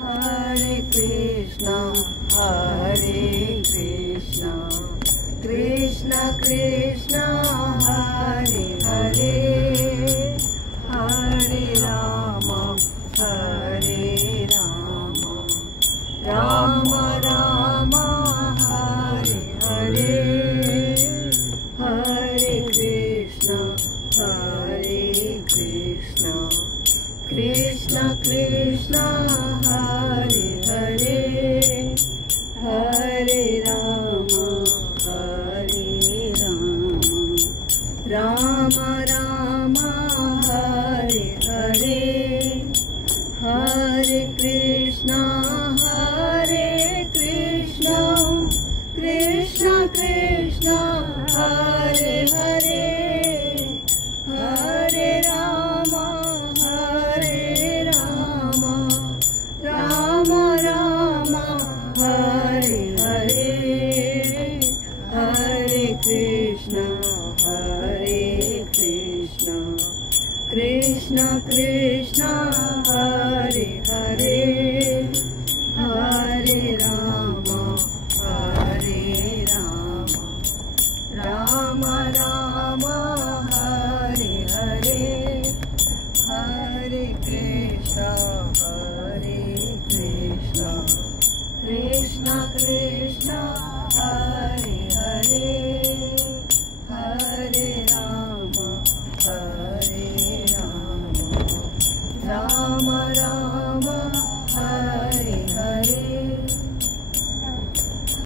Hare Krishna, Krishna Krishna, Hare Hare, Hare Rama, Rama Rama, Hare Hare, Hare Krishna, Krishna Krishna, Hare Hare, Hare Rama, Rama Rama, Hare Hare, Hare Krishna, Krishna Krishna, Hare Hare, Hare Rama, Rama Rama, Hare Hare, Hare Krishna, Krishna Krishna, Hare Hare, Hare Rama.